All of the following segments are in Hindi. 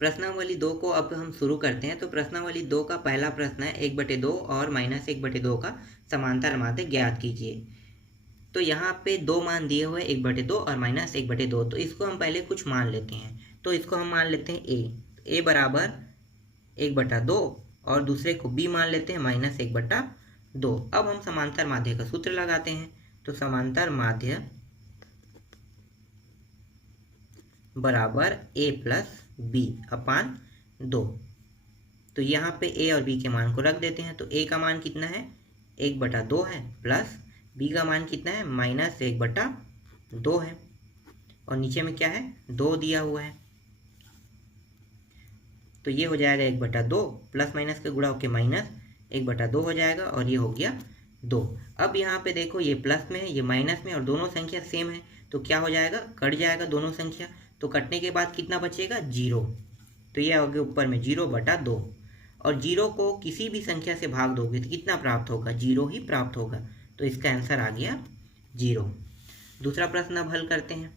प्रश्नावली 2 को अब हम शुरू करते हैं। तो प्रश्नावली 2 का पहला प्रश्न है 1/2 और -1/2 का समांतर माध्य ज्ञात कीजिए। तो यहाँ पे दो मान दिए हुए 1/2 और -1/2। तो इसको हम पहले कुछ मान लेते हैं। तो इसको हम मान लेते हैं a बराबर 1/2 और दूसरे को b मान लेते हैं -1/2। अब हम समांतर माध्य का सूत्र लगाते हैं। तो समांतर माध्य बराबर a प्लस b अपान 2। तो यहाँ पे a और b के मान को रख देते हैं। तो a का मान कितना है 1/2 है, प्लस b का मान कितना है -1/2 है, और नीचे में क्या है 2 दिया हुआ है। तो ये हो जाएगा 1/2 प्लस माइनस के गुणा होकर -1/2 हो जाएगा, और ये हो गया 2। अब यहाँ पे देखो ये प्लस में है, ये माइनस में, और दोनों संख्या सेम है। तो क्या हो जाएगा, कट जाएगा दोनों संख्या। तो कटने के बाद कितना बचेगा 0। तो ये हो गया ऊपर में 0/2, और 0 को किसी भी संख्या से भाग दोगे तो कितना प्राप्त होगा, 0 ही प्राप्त होगा। तो इसका आंसर आ गया 0। दूसरा प्रश्न अब हल करते हैं।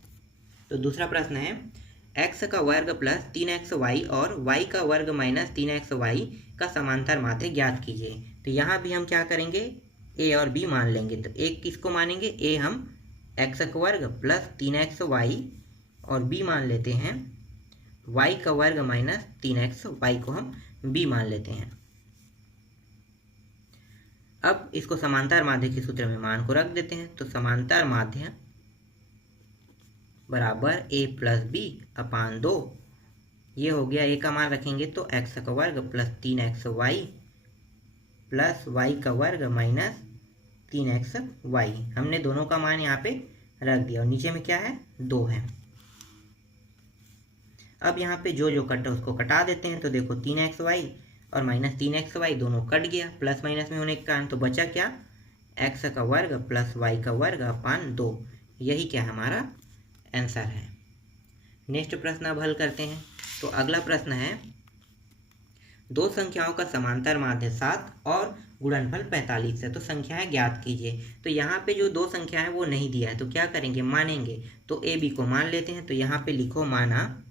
तो दूसरा प्रश्न है x का वर्ग प्लस 3xy और y का वर्ग माइनस 3xy का समांतर माध्य ज्ञात कीजिए। तो यहाँ भी हम क्या करेंगे, a और b मान लेंगे। तो एक किसको मानेंगे, a हम x का वर्ग प्लस 3xy और b मान लेते हैं y का वर्ग माइनस 3xy को हम b मान लेते हैं। अब इसको समांतर माध्य के सूत्र में मान को रख देते हैं। तो समांतर माध्य बराबर a प्लस b अपान 2। ये हो गया, a का मान रखेंगे तो x का वर्ग प्लस 3xy प्लस y का वर्ग माइनस 3xy। हमने दोनों का मान यहाँ पे रख दिया, और नीचे में क्या है 2 है। अब यहाँ पे जो जो कटा उसको कटा देते हैं। तो देखो 3xy और माइनस 3xy दोनों कट गया प्लस माइनस में होने के कारण। तो बचा क्या, x का वर्ग प्लस y का वर्ग अपान 2। यही क्या हमारा आंसर है। नेक्स्ट प्रश्न अब हल करते हैं। तो अगला प्रश्न है दो संख्याओं का समांतर माध्य 7 और गुणनफल 45 है। तो संख्याएं ज्ञात कीजिए। तो यहाँ पे जो दो संख्या है वो नहीं दिया है, तो क्या करेंगे, मानेंगे। तो a b को मान लेते हैं। तो यहाँ पे लिखो माना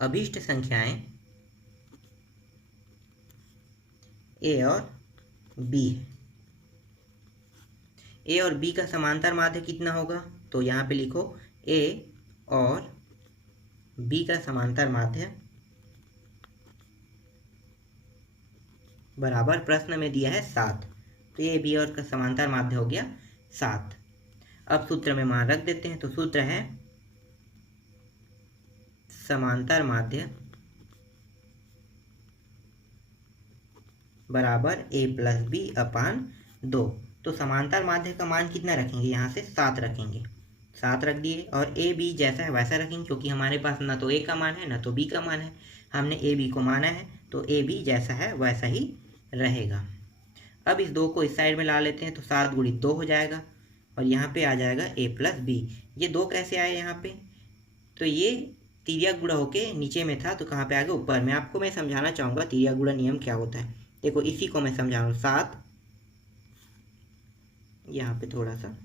अभीष्ट संख्याएं a और b है। a और b का समांतर माध्य कितना होगा, तो यहाँ पे लिखो a और b का समांतर माध्य बराबर, प्रश्न में दिया है 7। तो ये b और का समांतर माध्य हो गया 7। अब सूत्र में मान रख देते हैं। तो सूत्र है समांतर माध्य बराबर a प्लस b अपान 2। तो समांतर माध्य का मान कितना रखेंगे, यहाँ से 7 रखेंगे। 7 रख दिए, और a b जैसा है वैसा रखेंगे, क्योंकि हमारे पास ना तो a का मान है ना तो b का मान है। हमने a b को माना है, तो a b जैसा है वैसा ही रहेगा। अब इस 2 को इस साइड में ला लेते हैं। तो 7 गुणित 2 हो जाएगा, और यहाँ पे आ जाएगा a प्लस b। ये 2 कैसे आए यहाँ पे, तो ये तिर्यक गुणा होके नीचे में था, तो कहाँ पे आ गया, ऊपर में। आपको मैं समझाना चाहूँगा तिर्यक गुणा नियम क्या होता है। देखो इसी को मैं समझा रहा हूँ। 7 यहाँ पे थोड़ा सा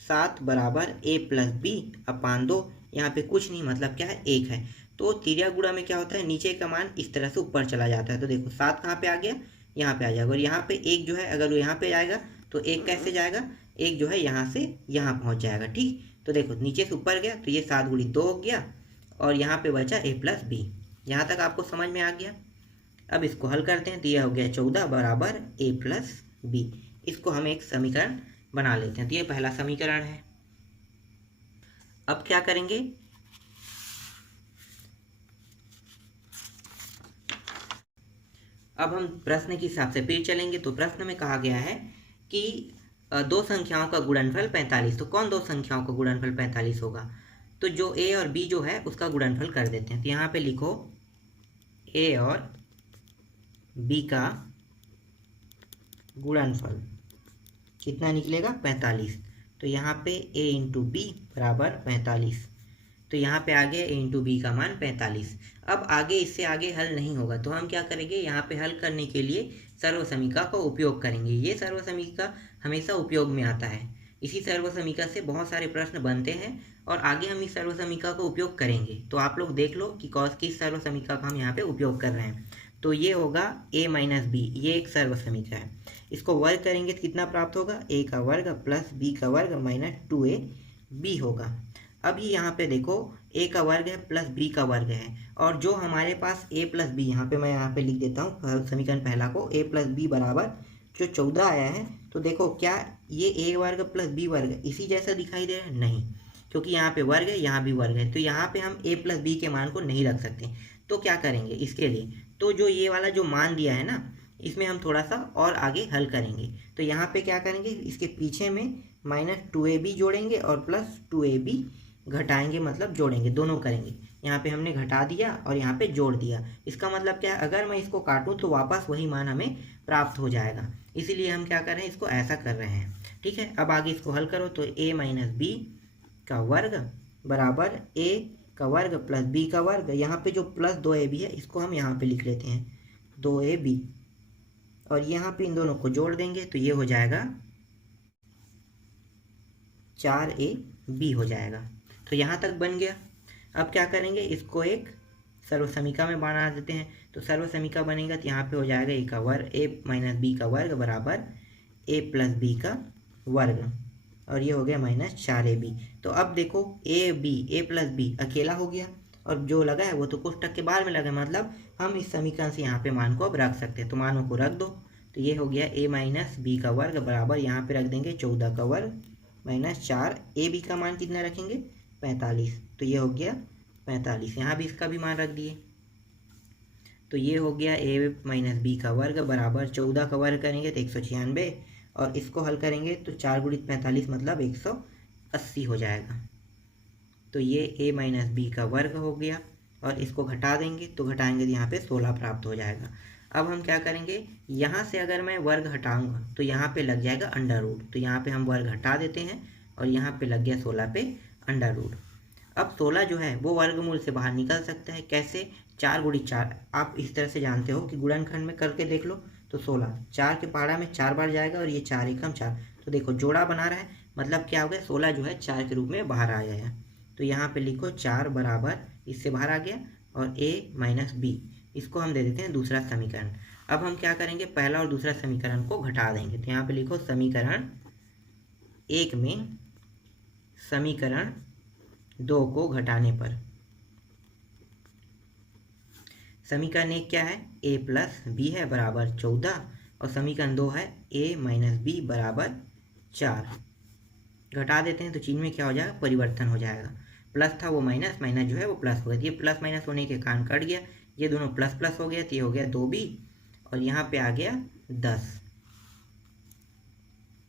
7 बराबर a प्लस b अपान 2। यहाँ पे कुछ नहीं, मतलब क्या है 1 है। तो तिर्यक गुणा में क्या होता है, नीचे का मान इस तरह से ऊपर चला जाता है। तो देखो 7 कहाँ पे आ गया, यहाँ पे आ जाएगा, और यहाँ पे 1 जो है अगर वो यहाँ पे जाएगा तो 1 कैसे जाएगा, 1 जो है यहाँ से यहाँ पहुँच जाएगा। ठीक, तो देखो नीचे से ऊपर गया, तो ये 7 गुणित 2 हो गया, और यहाँ पे बचा a प्लस b। यहाँ तक आपको समझ में आ गया। अब इसको हल करते हैं। तो यह हो गया 14 बराबर a प्लस b। इसको हम एक समीकरण बना लेते हैं। तो ये पहला समीकरण है। अब क्या करेंगे, अब हम प्रश्न के हिसाब से फिर चलेंगे। तो प्रश्न में कहा गया है कि दो संख्याओं का गुणनफल 45। तो कौन दो संख्याओं का गुणनफल 45 होगा, तो जो a और b जो है उसका गुणनफल कर देते हैं। तो यहाँ पे लिखो a और b का गुणनफल कितना निकलेगा 45। तो यहाँ पे a इंटू बी बराबर 45। तो यहाँ पे आ गया a इंटू बी का मान 45। अब आगे इससे आगे हल नहीं होगा, तो हम क्या करेंगे, यहाँ पे हल करने के लिए सर्वसमीका का उपयोग करेंगे। ये सर्वसमीका हमेशा उपयोग में आता है। इसी सर्वसमीका से बहुत सारे प्रश्न बनते हैं, और आगे हम इस सर्वसमीका का उपयोग करेंगे। तो आप लोग देख लो कि कॉस की सर्वसमीका का हम यहाँ पे उपयोग कर रहे हैं। तो ये होगा a माइनस बी, ये एक सर्वसमीका है। इसको वर्ग करेंगे तो कितना प्राप्त होगा, a का वर्ग प्लस b का वर्ग माइनस 2ab होगा। अब ये यहाँ पे देखो a का वर्ग है प्लस b का वर्ग है, और जो हमारे पास a प्लस बी, यहाँ पे मैं यहाँ पे लिख देता हूँ समीकरण पहला को, a प्लस बी बराबर जो 14 आया है। तो देखो क्या ये a वर्ग प्लस b वर्ग इसी जैसा दिखाई दे रहा है, नहीं, क्योंकि यहाँ पे वर्ग है यहाँ भी वर्ग है, तो यहाँ पे हम a प्लस बी के मान को नहीं रख सकते। तो क्या करेंगे इसके लिए, तो जो ये वाला जो मान दिया है ना, इसमें हम थोड़ा सा और आगे हल करेंगे। तो यहाँ पे क्या करेंगे, इसके पीछे में माइनस 2ab जोड़ेंगे और प्लस 2ab घटाएंगे, मतलब जोड़ेंगे, दोनों करेंगे। यहाँ पे हमने घटा दिया और यहाँ पे जोड़ दिया। इसका मतलब क्या है, अगर मैं इसको काटूं तो वापस वही मान हमें प्राप्त हो जाएगा, इसीलिए हम क्या कर रहे हैं, इसको ऐसा कर रहे हैं। ठीक है, अब आगे इसको हल करो तो a माइनस बी का वर्ग बराबर a का वर्ग प्लस b का वर्ग, यहाँ पे जो प्लस 2ab है इसको हम यहाँ पे लिख लेते हैं 2ab, और यहाँ पे इन दोनों को जोड़ देंगे तो ये हो जाएगा 4ab हो जाएगा। तो यहाँ तक बन गया। अब क्या करेंगे, इसको एक सर्वसमीका में बना देते हैं। तो सर्वसमीका बनेगा तो यहाँ पे हो जाएगा a का वर्ग, a माइनस बी का वर्ग बराबर a प्लस बी का वर्ग, और ये हो गया माइनस 4ab। तो अब देखो a प्लस बी अकेला हो गया, और जो लगा है वो तो कोष्टक के बाहर में लगा, मतलब हम इस समीकरण से यहाँ पे मान को अब रख सकते हैं। तो मानों को रख दो, तो ये हो गया a माइनस बी का वर्ग बराबर, यहाँ पे रख देंगे 14 का वर्ग माइनस 4ab का मान कितना रखेंगे 45, तो ये हो गया 45। यहाँ भी इसका भी मान रख दिए, तो ये हो गया a माइनस बी का वर्ग बराबर 14 का वर्ग करेंगे तो 196, और इसको हल करेंगे तो 4 गुणित 45 मतलब 180 हो जाएगा। तो ये a माइनस बी का वर्ग हो गया, और इसको घटा देंगे तो घटाएंगे तो यहाँ पे 16 प्राप्त हो जाएगा। अब हम क्या करेंगे, यहाँ से अगर मैं वर्ग हटाऊंगा तो यहाँ पे लग जाएगा अंडर रूट, तो यहाँ पे हम वर्ग हटा देते हैं और यहाँ पे लग गया 16 पे अंडर रूट। अब 16 जो है वो वर्गमूल से बाहर निकल सकता है, कैसे, 4 गुणित 4, आप इस तरह से जानते हो कि गुणनखंड में करके देख लो। तो 16 4 के पहाड़ा में 4 बार जाएगा, और ये 4 एकम 4, तो देखो जोड़ा बना रहा है, मतलब क्या हो गया 16 जो है 4 के रूप में बाहर आ गया है। तो यहाँ पे लिखो 4 बराबर, इससे बाहर आ गया, और a माइनस बी, इसको हम दे देते हैं दूसरा समीकरण। अब हम क्या करेंगे, पहला और दूसरा समीकरण को घटा देंगे। तो यहाँ पे लिखो समीकरण 1 में समीकरण 2 को घटाने पर, समीकरण 1 क्या है, a प्लस बी है बराबर 14, और समीकरण 2 है a माइनस बी बराबर 4। घटा देते हैं तो चिन्ह में क्या हो जाएगा, परिवर्तन हो जाएगा, प्लस था वो माइनस, माइनस जो है वो प्लस हो गया, ये प्लस माइनस होने के कारण कट गया, ये दोनों प्लस प्लस हो गया, तो ये हो गया 2b, और यहाँ पे आ गया 10।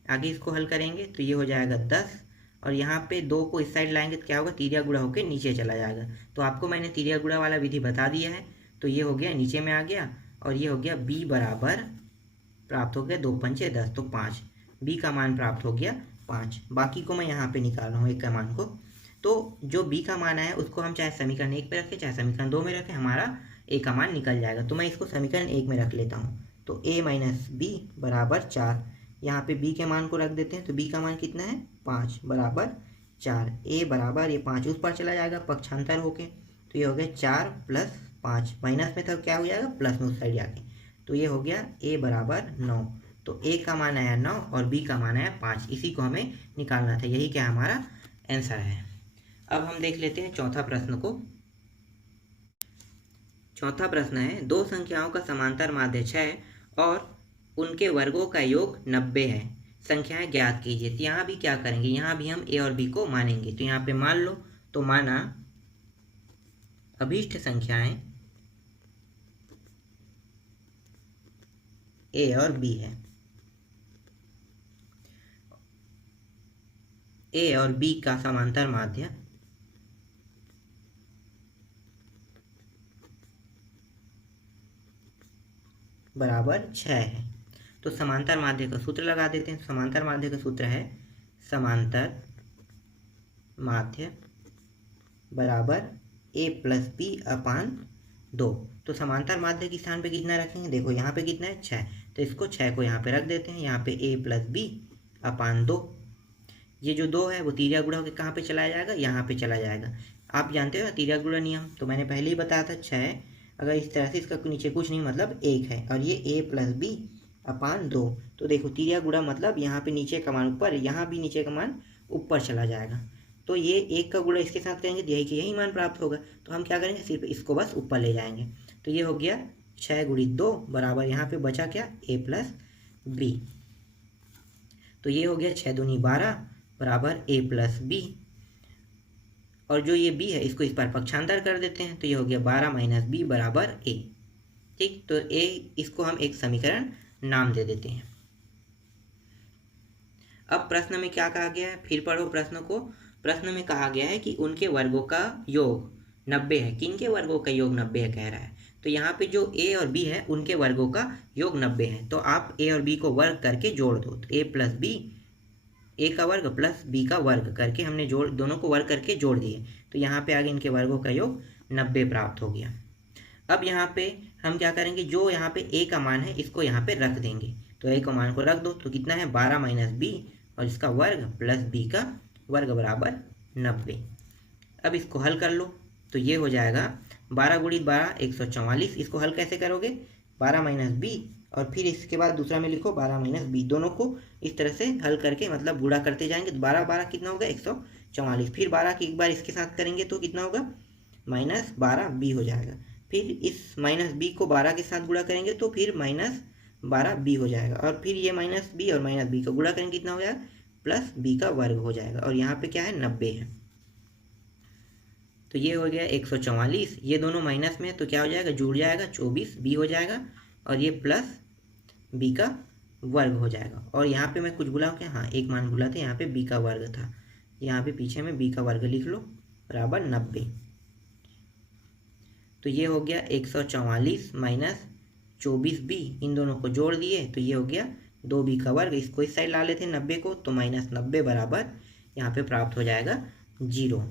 आगे इसको हल करेंगे तो ये हो जाएगा 10, और यहाँ पे 2 को इस साइड लाएंगे तो क्या होगा, तिरिया गुणा होकर नीचे चला जाएगा। तो आपको मैंने तिरिया गुणा वाला विधि बता दिया है, तो ये हो गया नीचे में आ गया, और ये हो गया b बराबर प्राप्त हो गया 2 पंचे 10, तो 5, b का मान प्राप्त हो गया 5। बाकी को मैं यहाँ पे निकाल रहा हूँ एक का मान को। तो जो b का मान है उसको हम चाहे समीकरण 1 पे रखें चाहे समीकरण 2 में रखें, हमारा a का मान निकल जाएगा। तो मैं इसको समीकरण 1 में रख लेता हूँ। तो a माइनस बी बराबर 4, यहाँ पे b के मान को रख देते हैं, तो b का मान कितना है 5 बराबर 4, a बराबर, ये 5 उस पर चला जाएगा पक्षांतर होके, तो ये हो गया 4 प्लस 5, माइनस में था क्या हो जाएगा प्लस में उस साइड जाके, तो ये हो गया a बराबर 9। तो a का मान आया 9 और b का मान आया 5, इसी को हमें निकालना था, यही क्या हमारा आंसर है। अब हम देख लेते हैं चौथा प्रश्न को। चौथा प्रश्न है, दो संख्याओं का समांतर माध्य 6 और उनके वर्गों का योग 90 है, संख्याएं ज्ञात कीजिए। तो यहाँ भी क्या करेंगे, यहाँ भी हम a और b को मानेंगे। तो यहाँ पे मान लो, तो माना अभीष्ट संख्याएं a और b है, a और b का समांतर माध्य बराबर 6 है। तो समांतर माध्य का सूत्र लगा देते हैं। समांतर माध्य का सूत्र है समांतर माध्य बराबर a प्लस बी अपान 2। तो समांतर माध्य के स्थान पे कितना रखेंगे, देखो यहाँ पे कितना है 6, तो इसको 6 को यहाँ पे रख देते हैं, यहाँ पे a प्लस बी अपान 2। ये जो 2 है वो तिर्यक गुणा होकर कहाँ पे चला जाएगा, यहाँ पे चला जाएगा। आप जानते हो ना तिर्यक गुणा नियम, तो मैंने पहले ही बताया था 6 अगर इस तरह से इसका नीचे कुछ नहीं मतलब 1 है और ये a प्लस बी अपान 2। तो देखो तिर्यक गुणा मतलब यहाँ पे नीचे का मान ऊपर, यहाँ भी नीचे का मान ऊपर चला जाएगा। तो ये 1 का गुणा इसके साथ करेंगे तो यही मान प्राप्त होगा। तो हम क्या करेंगे, सिर्फ इसको बस ऊपर ले जाएंगे। तो ये हो गया 6 गुणित 2 बराबर यहाँ पे बचा क्या, a प्लस बी। तो ये हो गया 6 दूनी 12 बराबर a प्लस बी। और जो ये b है इसको इस पर पक्षांतर कर देते हैं, तो ये हो गया 12 माइनस बी बराबर a। ठीक, तो a इसको हम एक समीकरण नाम दे देते हैं। अब प्रश्न में क्या कहा गया है, फिर पढ़ो प्रश्न को। प्रश्न में कहा गया है कि उनके वर्गों का योग 90 है। किनके वर्गों का योग 90 है कह रहा है। तो यहाँ पे जो a और b है उनके वर्गों का योग 90 है। तो आप a और b को वर्ग करके जोड़ दो। तो a प्लस बी, a का वर्ग प्लस b का वर्ग करके हमने दोनों को वर्ग करके जोड़ दिए। तो यहाँ पे आगे इनके वर्गों का योग 90 प्राप्त हो गया। अब यहाँ पे हम क्या करेंगे, जो यहाँ पे a का मान है इसको यहाँ पे रख देंगे। तो a का मान को रख दो तो कितना है 12 माइनस बी और इसका वर्ग प्लस b का वर्ग बराबर 90। अब इसको हल कर लो तो ये हो जाएगा 12 गुणित 12 144। इसको हल कैसे करोगे, 12 माइनस बी और फिर इसके बाद दूसरा में लिखो 12 माइनस बी। दोनों को इस तरह से हल करके मतलब गुणा करते जाएंगे। तो 12 12 कितना होगा 144। फिर 12 की एक बार इसके साथ करेंगे तो कितना होगा माइनस 12 बी हो जाएगा। फिर इस माइनस बी को 12 के साथ गुणा करेंगे तो फिर माइनस 12 बी हो जाएगा। और फिर ये माइनस बी और माइनस बी को गुणा करेंगे कितना हो जाएगा प्लस बी का वर्ग हो जाएगा। और यहाँ पे क्या है 90 है। तो ये हो गया 144। ये दोनों माइनस में तो क्या हो जाएगा जुड़ जाएगा 24 बी हो जाएगा और ये प्लस बी का वर्ग हो जाएगा। और यहाँ पे मैं कुछ भूला हूँ क्या, हाँ एक मान भूला था, यहाँ पे बी का वर्ग था। यहाँ पे पीछे में बी का वर्ग लिख लो बराबर 90। तो ये हो गया 144 माइनस 24 बी, इन दोनों को जोड़ दिए तो ये हो गया 2 बी का वर्ग। इसको इस साइड ला लेते हैं 90 को, तो माइनस 90 बराबर यहाँ पे प्राप्त हो जाएगा 0।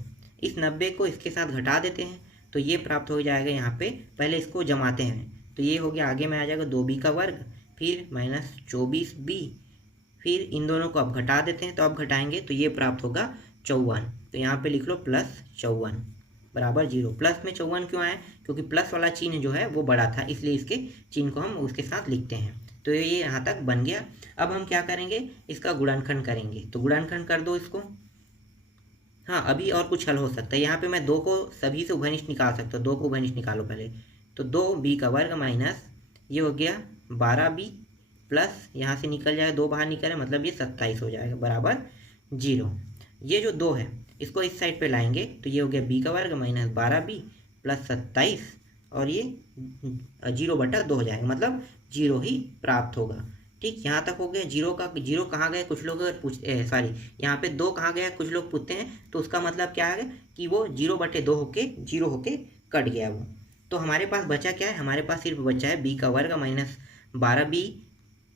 इस 90 को इसके साथ घटा देते हैं तो ये प्राप्त हो जाएगा। यहाँ पे पहले इसको जमाते हैं तो ये हो गया, आगे में आ जाएगा 2 बी का वर्ग फिर माइनस 24 बी। फिर इन दोनों को अब घटा देते हैं तो अब घटाएंगे तो ये प्राप्त होगा 54। तो यहाँ पे लिख लो प्लस 54 बराबर 0। प्लस में 54 क्यों आया, क्योंकि प्लस वाला चिन्ह जो है वो बड़ा था, इसलिए इसके चिन्ह को हम उसके साथ लिखते हैं। तो ये यहाँ तक बन गया। अब हम क्या करेंगे, इसका गुणनखंड करेंगे। तो गुणनखंड कर दो इसको। हाँ अभी और कुछ हल हो सकता है। यहाँ पे मैं 2 को सभी से उभयनिष्ठ निकाल सकता हूँ। 2 को उभयनिष्ठ निकालो पहले। तो 2 बी का वर्ग माइनस ये हो गया 12 बी प्लस यहाँ से निकल जाएगा 2 बाहर निकले मतलब ये 27 हो जाएगा बराबर 0। ये जो 2 है इसको इस साइड पे लाएंगे तो ये हो गया बी का वर्ग माइनस 12 बी प्लस 27 और ये 0/2 हो जाएगा मतलब 0 ही प्राप्त होगा। ठीक, यहाँ तक हो गया। 0 कहाँ गया, कुछ लोग अगर सॉरी यहाँ पे 2 कहाँ गया कुछ लोग पूछते हैं, तो उसका मतलब क्या है कि वो 0/2 होके 0 होके कट गया वो। तो हमारे पास बचा क्या है, हमारे पास सिर्फ बचा है बी का वर्ग माइनस 12 बी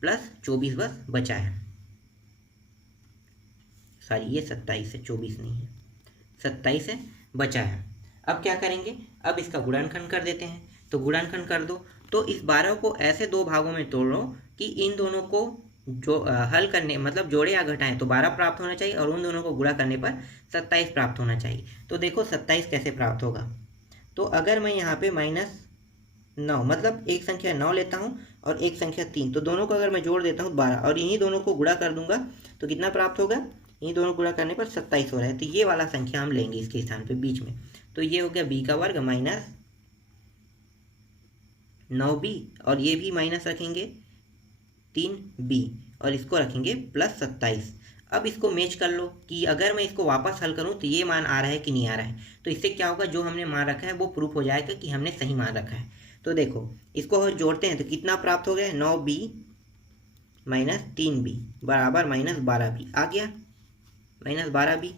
प्लस 24 बस बचा है। सॉरी ये 27 है 24 नहीं है, 27 है बचा है। अब क्या करेंगे, अब इसका गुणनखंड कर देते हैं। तो गुणनखंड कर दो तो इस 12 को ऐसे 2 भागों में तोड़ो कि इन दोनों को जो हल करने मतलब जोड़े या घटाएं तो 12 प्राप्त होना चाहिए और उन दोनों को गुणा करने पर 27 प्राप्त होना चाहिए। तो देखो 27 कैसे प्राप्त होगा। तो अगर मैं यहाँ पे -9 मतलब एक संख्या 9 लेता हूँ और एक संख्या 3, तो दोनों को अगर मैं जोड़ देता हूँ 12 और इन्हीं दोनों को गुणा कर दूंगा तो कितना प्राप्त होगा, इन्हीं दोनों गुणा करने पर 27 हो रहा है। तो ये वाला संख्या हम लेंगे इसके स्थान पे बीच में। तो ये हो गया बी का वर्ग माइनस 9b और ये भी माइनस रखेंगे 3b और इसको रखेंगे प्लस 27। अब इसको मैच कर लो कि अगर मैं इसको वापस हल करूं तो ये मान आ रहा है कि नहीं आ रहा है। तो इससे क्या होगा, जो हमने मान रखा है वो प्रूफ हो जाएगा कि हमने सही मान रखा है। तो देखो इसको जोड़ते हैं तो कितना प्राप्त हो गया, 9b माइनस 3b बराबर -12b आ गया, -12b।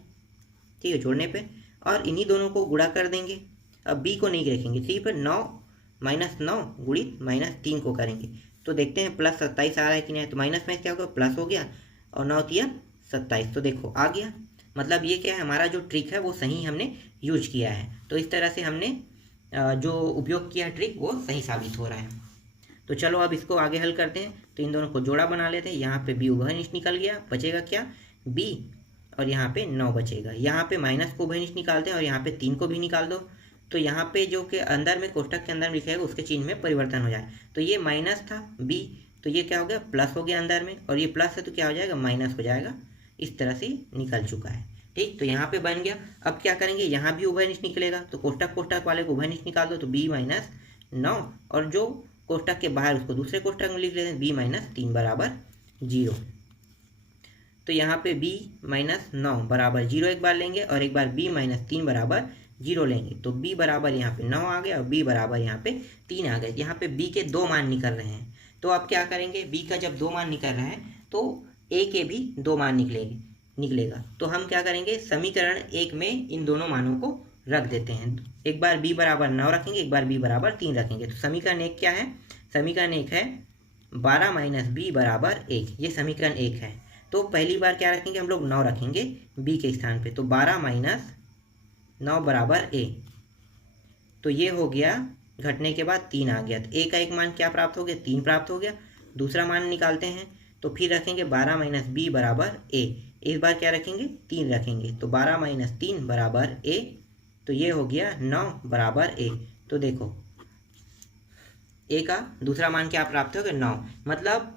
ठीक है, जोड़ने पे और इन्हीं दोनों को गुणा कर देंगे। अब b को नहीं रखेंगे, सिर्फ 9 -9 गुणित -3 को करेंगे तो देखते हैं प्लस 27 आ रहा है कि नहीं। तो माइनस में क्या होगा, प्लस हो गया और 9 तिया 27, तो देखो आ गया। मतलब ये क्या है, हमारा जो ट्रिक है वो सही हमने यूज किया है। तो इस तरह से हमने जो उपयोग किया ट्रिक वो सही साबित हो रहा है। तो चलो अब इसको आगे हल करते हैं। तो इन दोनों को जोड़ा बना लेते हैं। यहाँ पे बी उभयनिष्ठ निकल गया, बचेगा क्या b और यहाँ पे 9 बचेगा। यहाँ पे माइनस को उभयनिष्ठ निकालते हैं और यहाँ पे 3 को भी निकाल दो, तो यहाँ पे जो कि अंदर में कोष्टक के अंदर में लिखेगा उसके चिन्ह में परिवर्तन हो जाए। तो ये माइनस था b, तो ये क्या हो गया प्लस हो गया अंदर में, और ये प्लस है तो क्या हो जाएगा माइनस हो जाएगा। इस तरह से निकल चुका है। ठीक, तो यहाँ पे बन गया। अब क्या करेंगे, यहाँ भी उभयनिष्ठ निकलेगा, तो कोष्टक कोष्टक वाले को उभयनिष्ठ निकाल दो, तो b माइनस 9, और जो कोष्टक के बाहर उसको दूसरे कोष्टक में लिख लेते हैं b माइनस 3 बराबर 0। तो यहाँ पे b माइनस 9 बराबर 0 एक बार लेंगे और एक बार b माइनस 3 बराबर 0 लेंगे, तो b बराबर यहाँ पे 9 आ गया और b बराबर यहाँ पे 3 आ गया। यहाँ पे b के 2 मान निकल रहे हैं, तो अब क्या करेंगे, b का जब 2 मान निकल रहा है तो a के भी 2 मान निकलेगा। तो हम क्या करेंगे, समीकरण 1 में इन दोनों मानों को रख देते हैं। एक बार b बराबर 9 रखेंगे, एक बार b बराबर 3 रखेंगे। तो समीकरण 1 क्या है, समीकरण 1 है 12 माइनस b बराबर 1, ये समीकरण 1 है। तो पहली बार क्या रखेंगे, हम लोग 9 रखेंगे b के स्थान पे, तो 12 माइनस 9 बराबर a, तो ये हो गया, घटने के बाद 3 आ गया, तो a का एक मान क्या प्राप्त हो गया, 3 प्राप्त हो गया। दूसरा मान निकालते हैं, तो फिर रखेंगे 12 माइनस b बराबर a, इस बार क्या रखेंगे 3 रखेंगे, तो 12 माइनस 3 बराबर a, तो ये हो गया 9 बराबर a। तो देखो a का दूसरा मान क्या प्राप्त हो गया 9, मतलब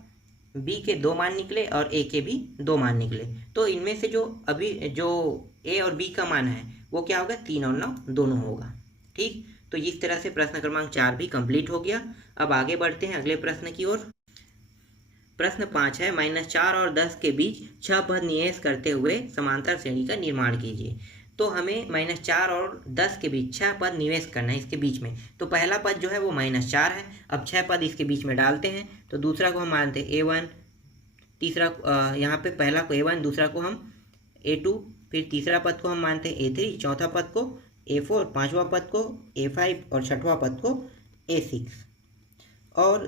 b के 2 मान निकले और a के भी 2 मान निकले। तो इनमें से जो अभी जो a और b का मान है वो क्या होगा, 3 और 9 दोनों होगा। ठीक, तो इस तरह से प्रश्न क्रमांक 4 भी कंप्लीट हो गया। अब आगे बढ़ते हैं अगले प्रश्न की ओर। प्रश्न 5 है, -4 और 10 के बीच 6 पद निवेश करते हुए समांतर श्रेणी का निर्माण कीजिए। तो हमें -4 और 10 के बीच 6 पद निवेश करना है इसके बीच में। तो पहला पद जो है वो -4 है, अब 6 पद इसके बीच में डालते हैं। तो दूसरा को हम मानते हैं a1, तीसरा यहाँ पे पहला को a1, दूसरा को हम a2, फिर तीसरा पद को हम मानते हैं a3, चौथा पद को a4, पांचवा पद को a5 और छठवां पद को a6, और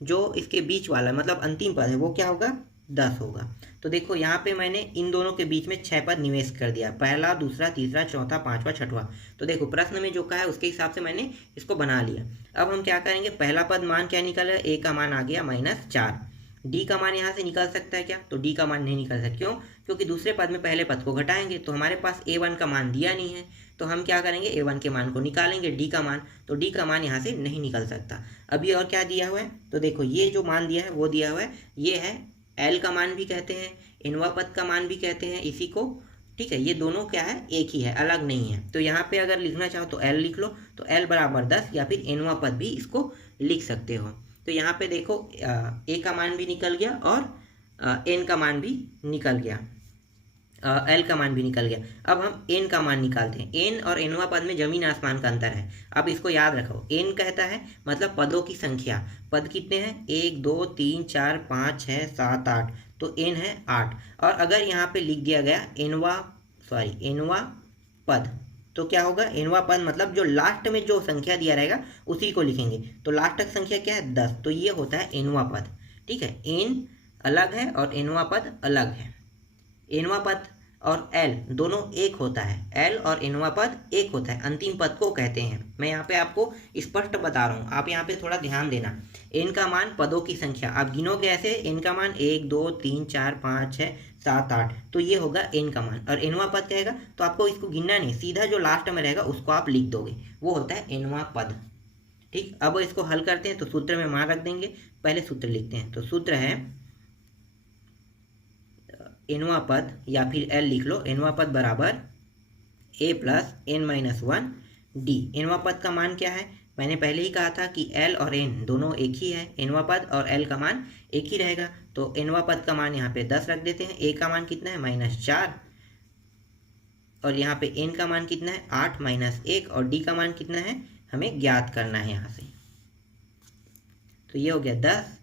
जो इसके बीच वाला मतलब अंतिम पद है वो क्या होगा, 10 होगा। तो देखो यहाँ पे मैंने इन दोनों के बीच में 6 पद निवेश कर दिया, पहला, दूसरा, तीसरा, चौथा, पांचवा, छठवां। तो देखो प्रश्न में जो कहा है उसके हिसाब से मैंने इसको बना लिया। अब हम क्या करेंगे, पहला पद मान क्या निकल रहा है, a का मान आ गया -4, d का मान यहाँ से निकल सकता है क्या, तो d का मान नहीं निकल सकता। क्यों, क्योंकि दूसरे पद में पहले पद को घटाएंगे, तो हमारे पास a1 का मान दिया नहीं है, तो हम क्या करेंगे a1 के मान को निकालेंगे, d का मान, तो d का मान यहाँ से नहीं निकल सकता। अभी और क्या दिया हुआ है, तो देखो ये जो मान दिया है वो दिया हुआ है, ये है l का मान भी कहते हैं, nवां पद का मान भी कहते हैं इसी को। ठीक है, ये दोनों क्या है, एक ही है, अलग नहीं है। तो यहाँ पे अगर लिखना चाहो तो l लिख लो, तो l बराबर 10, या फिर nवां पद भी इसको लिख सकते हो। तो यहाँ पे देखो a का मान भी निकल गया और n का मान भी निकल गया, l का मान भी निकल गया। अब हम n का मान निकालते हैं। n और nवां पद में जमीन आसमान का अंतर है। अब इसको याद रखो, n कहता है मतलब पदों की संख्या, पद कितने हैं, 1 2 3 4 5 6 7 8, तो n है 8। और अगर यहाँ पे लिख दिया गया nवां पद, तो क्या होगा, nवां पद मतलब जो लास्ट में जो संख्या दिया रहेगा उसी को लिखेंगे। तो लास्ट तक संख्या क्या है, 10, तो ये होता है nवां पद। ठीक है, n अलग है और nवां पद अलग है। nवां पद और l दोनों एक होता है, l और nवां पद एक होता है, अंतिम पद को कहते हैं। मैं यहाँ पे आपको स्पष्ट बता रहा हूँ, आप यहाँ पे थोड़ा ध्यान देना। n का मान पदों की संख्या, आप गिनोगे ऐसे, n का मान 1 2 3 4 5 6 7 8, तो ये होगा n का मान। और nवां पद कहेगा तो आपको इसको गिनना नहीं, सीधा जो लास्ट में रहेगा उसको आप लिख दोगे, वो होता है nवां पद। ठीक, अब इसको हल करते हैं, तो सूत्र में मान रख देंगे, पहले सूत्र लिखते हैं। तो सूत्र है nवां पद, या फिर l लिख लो, nवां पद बराबर a प्लस n-1 d। nवां पद का मान क्या है, मैंने पहले ही कहा था कि l और n दोनों एक ही है, nवां पद और l का मान एक ही रहेगा। तो nवां पद का मान यहाँ पे 10 रख देते हैं, a का मान कितना है -4, और यहाँ पे n का मान कितना है 8 -1, और d का मान कितना है हमें ज्ञात करना है यहाँ से। तो ये हो गया 10,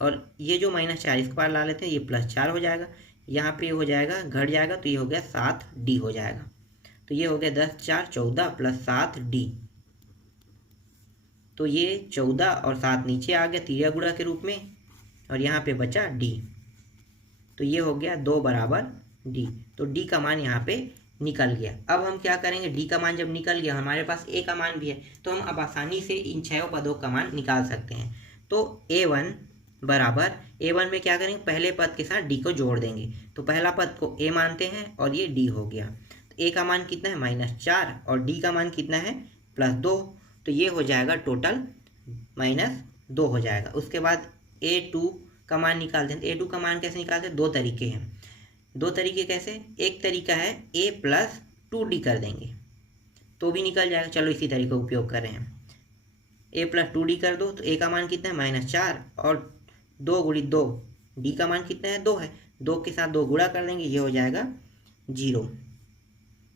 और ये जो -4 इसके पार ला लेते हैं, ये +4 हो जाएगा, यहाँ पे हो जाएगा घट जाएगा, तो ये हो गया 7d हो जाएगा। तो ये हो गया 10 4 14 + 7d, तो ये 14 और 7 नीचे आ गया तिर्या गुणा के रूप में, और यहाँ पे बचा d, तो ये हो गया 2 बराबर d। तो d का मान यहाँ पे निकल गया। अब हम क्या करेंगे, d का मान जब निकल गया, हमारे पास a का मान भी है, तो हम अब आसानी से इन 6 पदों का मान निकाल सकते हैं। तो a1 बराबर A1 में क्या करेंगे, पहले पद के साथ D को जोड़ देंगे। तो पहला पद को A मानते हैं और ये D हो गया। तो A का मान कितना है, -4, और D का मान कितना है, +2। तो ये हो जाएगा टोटल -2 हो जाएगा। उसके बाद A2 का मान निकालते हैं। A2 का मान कैसे निकालते हैं, दो तरीके हैं। दो तरीके कैसे, एक तरीका है A + 2D कर देंगे तो भी निकल जाएगा। चलो इसी तरीके का उपयोग कर रहे हैं। A + 2D कर दो तो A का मान कितना है, -4, और 2 × 2 D का मान कितना है, 2 है। 2 के साथ 2 गुणा कर देंगे, ये हो जाएगा 0।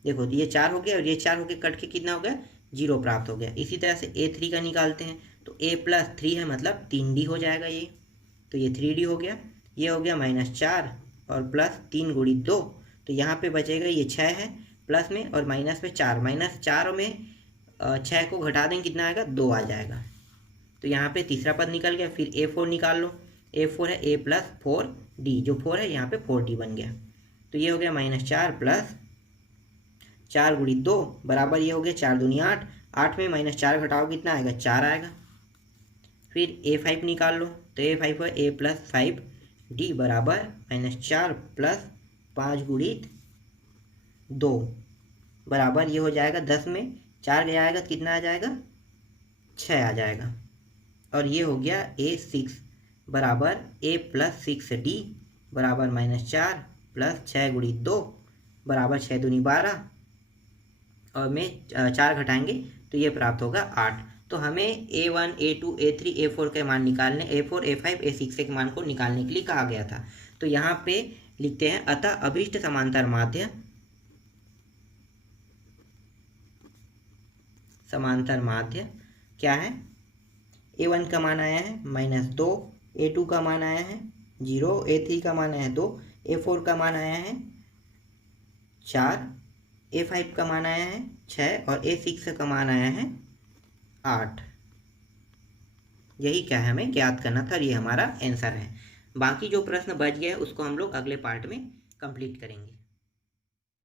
देखो ये 4 हो गया और ये 4 हो गया, कट के कितना हो गया, 0 प्राप्त हो गया। इसी तरह से A3 का निकालते हैं तो A + 3 है, मतलब 3D हो जाएगा ये। तो ये 3D हो गया। ये हो गया -4 और +3 × 2, तो यहाँ पे बचेगा ये 6 है, प्लस में और माइनस में 4, -4 में 6 को घटा देंगे, कितना आएगा, 2 आ जाएगा। तो यहाँ पे तीसरा पद निकल गया। फिर A4 निकाल लो। A4 है A + 4D, जो 4 है यहाँ पे 4D बन गया। तो ये हो गया -4 + 4 × 2 बराबर, ये हो गया 4 दूनी 8। 8 में -4 घटाओ कितना आएगा, 4 आएगा। फिर A5 निकाल लो। तो A5 है A + 5D बराबर -4 + 5 × 2 बराबर, ये हो जाएगा 10 में 4 गया आएगा तो कितना आ जाएगा, 6 आ जाएगा। और ये हो गया A6 बराबर A + 6D बराबर -4 + 6 × 2 बराबर 6 दूनी 12, और में 4 घटाएंगे तो ये प्राप्त होगा 8। तो हमें A1, A2, A3, A4 के मान निकालने, A4, A5, A6 के मान को निकालने के लिए कहा गया था। तो यहाँ पे लिखते हैं, अतः अभीष्ट समांतर माध्य क्या है, A1 का मान आया है -2, A2 का मान आया है 0, A3 का मान आया है 2, A4 का मान आया है 4, A5 का मान आया है 6 और A6 का मान आया है 8। यही क्या है, हमें ज्ञात करना था, ये हमारा आंसर है। बाकी जो प्रश्न बच गया है उसको हम लोग अगले पार्ट में कंप्लीट करेंगे।